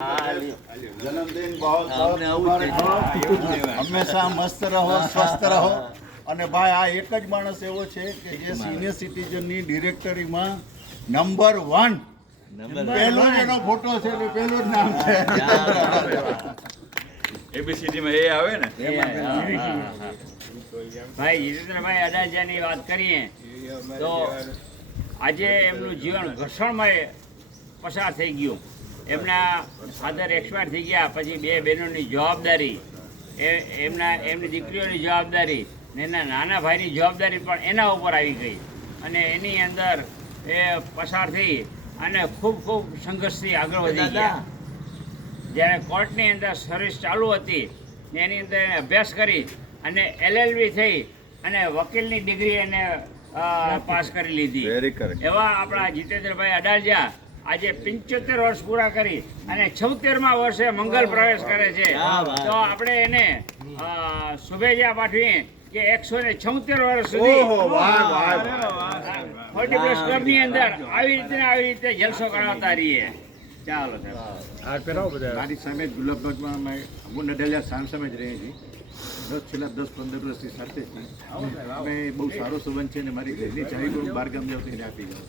જન્મદિન बहुत मुबारक हो, હંમેશા મસ્ત રહો, સ્વસ્થ રહો. અને ભાઈ આ એક જ માણસ એવો છે કે જે સિનિયર સિટીઝનની ડિરેક્ટરીમાં નંબર 1 પહેલો જ એનો ફોટો છે એટલે પહેલું જ નામ છે. એબીસીડી માં એ આવે ને ભાઈ જીતેન્દ્રભાઈ અડાજાની વાત કરીએ તો આજે એમનું જીવન ઘર્ષણમય પસાર થઈ ગયું. એમના ફાધર એક્સપાયર થઈ ગયા પછી બે બહેનોની જવાબદારી, એમની દીકરીઓની જવાબદારી ને એના નાના ભાઈની જવાબદારી પણ એના ઉપર આવી ગઈ અને એની અંદર એ પસાર થઈ અને ખૂબ સંઘર્ષથી આગળ વધી ગયા. જ્યારે કોર્ટની અંદર સર્વિસ ચાલુ હતી એની અંદર એને અભ્યાસ કરી અને LLB થઈ અને વકીલની ડિગ્રી એને પાસ કરી લીધી. એવા આપણા જીતેન્દ્રભાઈ અડાલજા આજે 75 વર્ષ પૂરા કરી અને 76મા વર્ષે મંગલ પ્રવેશ કરે છે. તો આપણે એને શુભેચ્છા પાઠવીએ કે 176 વર્ષ સુધી 40 પ્લસ ક્લબની અંદર આવી રીતે જલસો કરાવતા રહીએ. ચાલો મારી સામે ગુલાબબાગમાં હું નડાલિયા સામ સામે જ રહીએ છીએ. છેલ્લા 10-15 વર્ષથી સાથે છીએ. અમે બહુ સારો સંબંધ છે ને મારી ઘરની ચાવી પણ બહારગામ જાવ તો એને આપી જાઉં.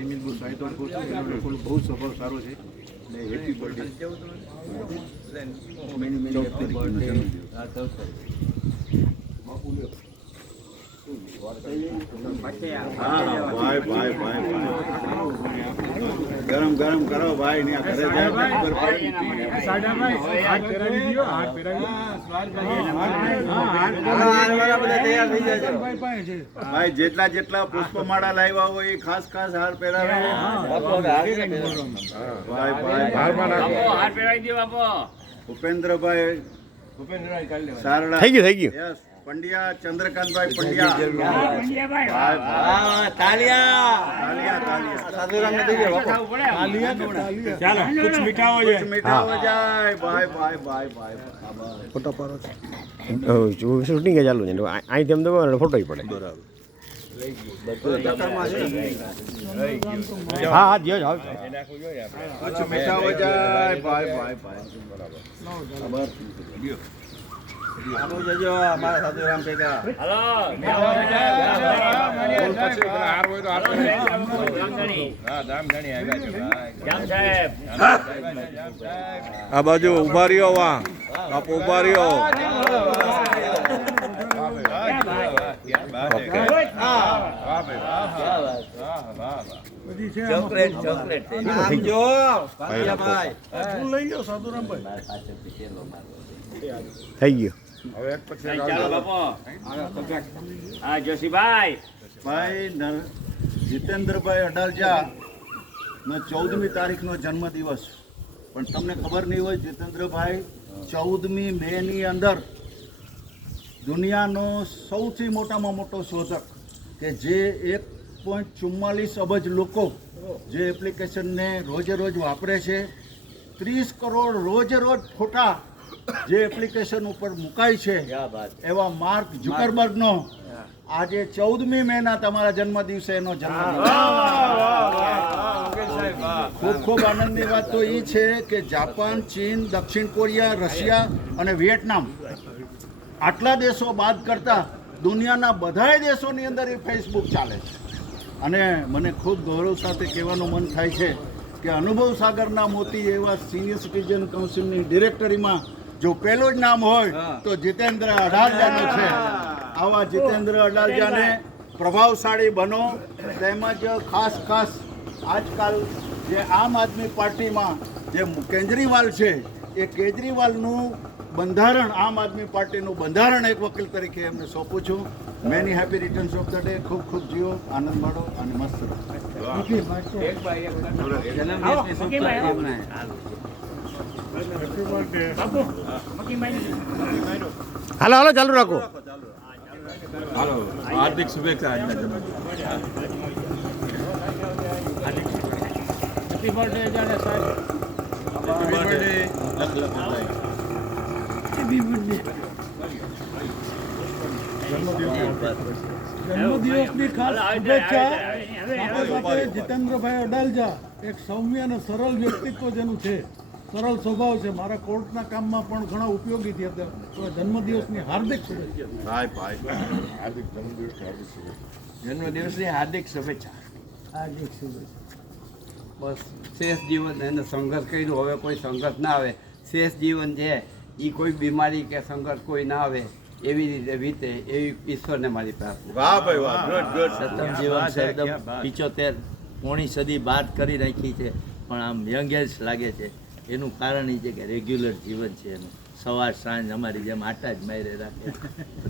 એમની બહુ સાહિત્ય લોકો બહુ સ્વભાવ સારો છે ને હેપી બર્થડે. ગરમ ગરમ કરો ભાઈ ને ઘરે જાય ભાઈ જેટલા જેટલા પુષ્પમાળા લાવ્યા હોય એ ખાસ હાર પહેરાવે. હાર પહેરાવી દો બાપો. ભૂપેન્દ્રભાઈ સારડા થઈ ગયું યસ પંડ્યા ચંદ્રકાંતભાઈ પંડ્યા મીઠાઓ જાય ભાઈ ફોટો પાડો શૂટિંગ ચાલુ છે અહીંથી એમ તો ફોટો પડે. હા મીઠાઓ જાય ભાઈ બરાબર. જજો અમારા સાધુરામ ભેગા. આ બાજુ ઉભા રહ્યો, વાહ બાપુ ઉભા રહ્યો. થઈ ગયું. ચાલો બાપો. હા જોશીભાઈ ભાઈ જીતેન્દ્રભાઈ અડાલજા નો 14મી તારીખનો જન્મદિવસ. પણ તમને ખબર નહીં હોય જીતેન્દ્રભાઈ 14મી મે ની અંદર દુનિયાનો સૌથી મોટામાં મોટો શોધક કે જે 1.44 અબજ લોકો જે એપ્લિકેશનને રોજે રોજ વાપરે છે, 30 કરોડ રોજે રોજ ફોટા જે એપ્લિકેશન ઉપર મુકાય છે, એવા માર્ક ઝુકરબર્ગનો આજે 14મી મેના તમારા જન્મદિવસે એનો જન્મદિવસ. ખૂબ આનંદની વાત તો એ છે કે જાપાન, ચીન, દક્ષિણ કોરિયા, રશિયા અને વિયેટનામ આટલા દેશો બાદ કરતા દુનિયાના બધાય દેશોની અંદર એ ફેસબુક ચાલે છે. અને મને ખૂબ ગૌરવ સાથે કહેવાનું મન થાય છે કે અનુભવ સાગરના મોતી એવા સિનિયર સિટીઝન કાઉન્સિલની ડિરેક્ટરીમાં જો પહેલું જ નામ હોય તો જીતેન્દ્ર અડાલજાનું છે. આવા જીતેન્દ્ર અડાલજાને પ્રભાવશાળી બનો. તેમજ ખાસ આજકાલ જે આમ આદમી પાર્ટીમાં જે કેજરીવાલ છે એ કેજરીવાલનું બંધારણ, આમ આદમી પાર્ટીનું બંધારણ એક વકીલ તરીકે એમને સોંપું છું. Many happy returns of the day. ખૂબ જીવો, આનંદ માણો અને મસ્ત રહો. હાલો ચાલુ રાખો. હાર્દિક શુભેચ્છા આજના જન્મદિન. જન્મદિવસની ખાસ શુભેચ્છા. સાથે જીતેન્દ્રભાઈ અડાલજા એક સૌમ્ય અને સરળ વ્યક્તિત્વ જેનું છે સરળ સ્વભાવ છે. મારા કોર્ટના કામમાં પણ ઘણા ઉપયોગી થયા હતા. તો જન્મદિવસની હાર્દિક શુભેચ્છા. જન્મદિવસની હાર્દિક શુભેચ્છા. હાર્દિક શુભેચ્છા. બસ શેષ જીવન એને સંઘર્ષ કર્યો, હવે કોઈ સંઘર્ષ ના આવે. શેષ જીવન છે એ કોઈ બીમારી કે સંઘર્ષ કોઈ ના આવે એવી રીતે વીતે એવી ઈશ્વરને મારી પ્રાર્થના. વાહ ભાઈ વાહ, ગુડ ગુડ. સતમ જીવન છે એકદમ 75 પોણી સદી બાદ કરી નાખી છે, પણ આમ યંગ એજ લાગે છે. એનું કારણ એ છે કે રેગ્યુલર જીવન છે એનું. સવાર સાંજ અમારી જેમ આટા જ મારે રાખે.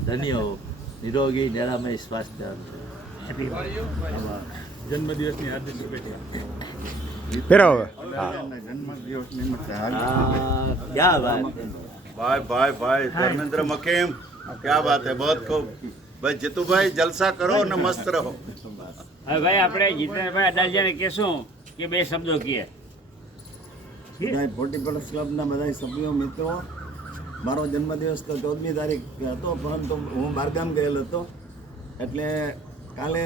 ધન્ય હો, નિરોગી નિરામય સ્વાસ્થ્ય. જન્મદિવસની હાર્દિક શુભેચ્છા. પહેરાવો હવે. જન્મદિવસ નિમિત્તે ક્યાં વાત છે. भाई भाई भाई धर्मेंद्र मकीम, क्या बात है, बहुत खूब भाई. जीतूभाई जलसा करो ने मस्त રહો. હવે ભાઈ આપણે જીતેન્દ્રભાઈ અડાલજાને કહેશું કે બે શબ્દો કહે. બધા 40+ ક્લબના બધા સભ્યો મિત્રો, મારો જન્મદિવસ તો 14મી તારીખ હતો, પરંતુ હું બહારગામ ગયેલો હતો એટલે કાલે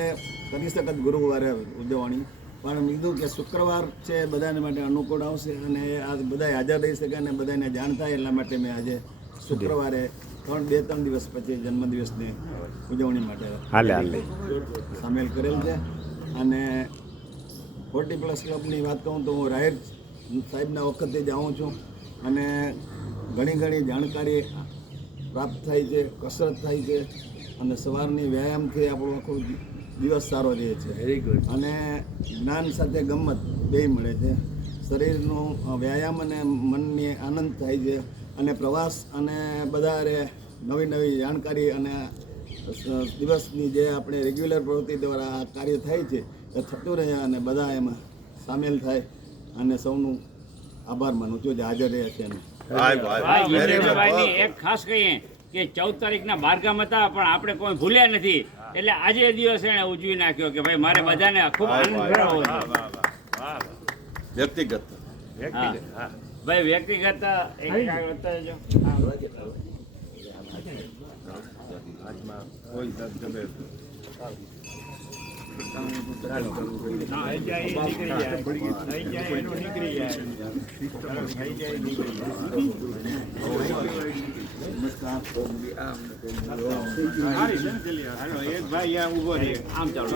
કરી શકત ગુરુવારે ઉજવણી, પણ મેં કીધું કે શુક્રવાર છે બધાને માટે અનુકૂળ આવશે અને આ બધા હાજર રહી શકે અને બધાને જાણ થાય, એટલા માટે મેં આજે શુક્રવારે 2-3 દિવસ પછી જન્મદિવસની ઉજવણી માટે હાલે સામેલ કરેલ છે. અને 40+ ક્લબની વાત કહું તો હું રાહિર સાહેબના વખતે જ આવું છું અને ઘણી જાણકારી પ્રાપ્ત થાય છે, કસરત થાય છે અને સવારની વ્યાયામથી આપણો આખો દિવસ સારો રહે છે. Very good. અને જ્ઞાન સાથે ગમ્મત બેય મળે છે. શરીરનું વ્યાયામ અને મનની આનંદ થાય છે અને પ્રવાસ અને બધારે નવી જાણકારી અને દિવસની જે આપણે રેગ્યુલર પ્રવૃત્તિ દ્વારા આ કાર્ય થાય છે એ થતું રહે અને બધા એમાં સામેલ થાય અને સૌનું આભાર માનું છું જે હાજર રહ્યા છે એનો. ભાઈ ભાઈ ભાઈ very good. જીતેન્દ્રભાઈની એક ખાસ કહીએ કે 14 તારીખના બારગામ હતા પણ આપણે કોઈ ભૂલ્યા નથી, એટલે આજે એ દિવસ એને ઉજવી નાખ્યો કે ભાઈ મારે બધાને ખૂબ આનંદ કરાવવો છે. વ્યક્તિગત હા. ભાઈ વ્યક્તિગત એક આગળ વધતા જજો. આમ ચાલો.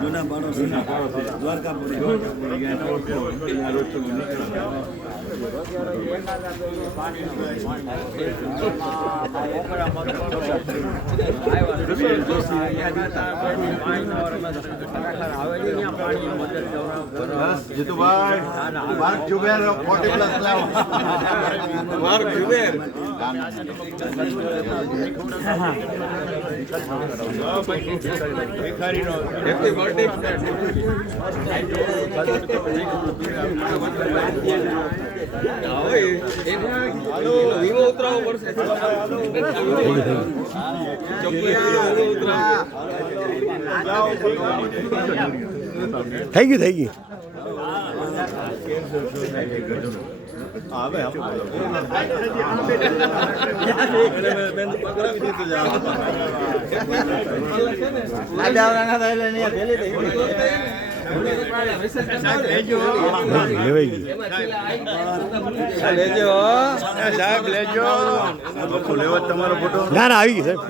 જૂના પાડોશી દ્વારકાપુરી જીતુભાઈ માર્ક જુબેર 40+ લાવો. માર્ક જુબેર થઈ ગયું. સાહેબ લેજો. તમારો ફોટો ના આવી ગઈ સાહેબ.